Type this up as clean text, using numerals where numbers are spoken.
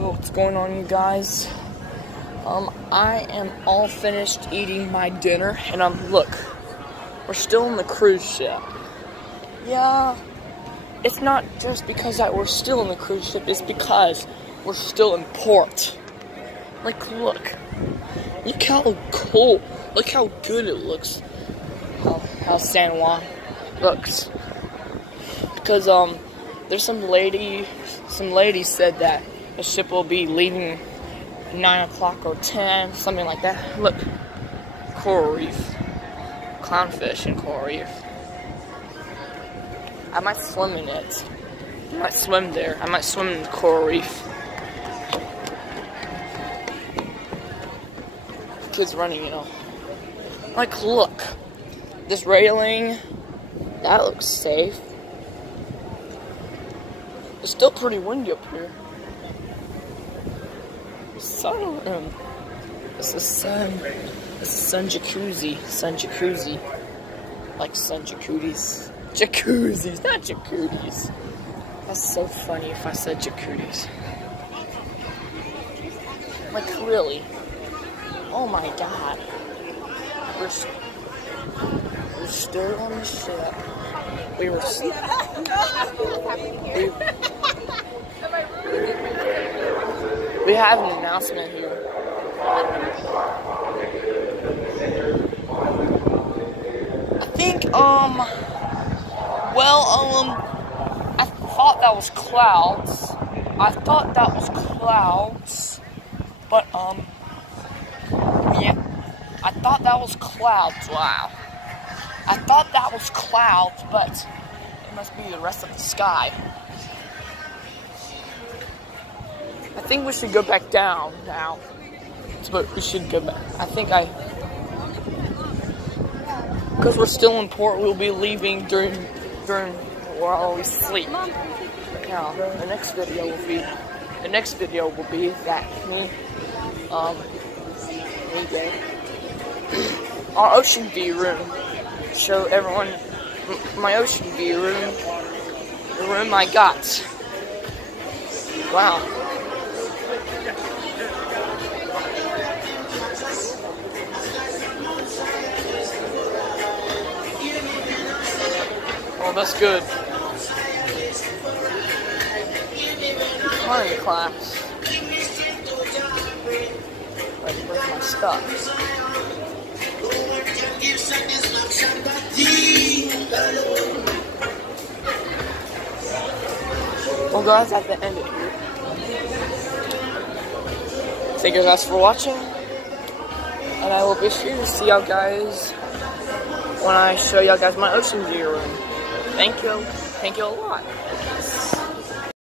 what's going on, you guys? I am all finished eating my dinner, and look, we're still in the cruise ship. Yeah, it's not just because that we're still in the cruise ship, it's because we're still in port. Like, look how cool, look how good it looks, how San Juan looks. Because, there's some lady said that the ship will be leaving at 9 o'clock or 10, something like that. Look, coral reef, clownfish and coral reef. I might swim in it. I might swim there. I might swim in the coral reef. Kids running, you know. Like, look, this railing, that looks safe. It's still pretty windy up here. Sunroom. This is sun jacuzzi. Sun jacuzzi. Like sun jacuzzis. Jacuzzis, not jacuzzis. That's so funny if I said jacuzzis. Like, really? Oh my god. We're still on the ship. We were we have an announcement here. I think, I thought that was clouds. But, yeah, I thought that was clouds, wow. I thought that was clouds, but it must be the rest of the sky. I think we should go back down now. But we should go back. Because we're still in port, we'll be leaving during while we sleep. Now, the next video will be that me go our ocean view room. Show everyone my ocean view room, the room I got. Wow. Oh, that's good. Flying class. Where's my stuff? Well, guys, at the end of here. Thank you guys for watching, and I will be sure to see y'all guys when I show y'all guys my ocean view room. Thank you a lot.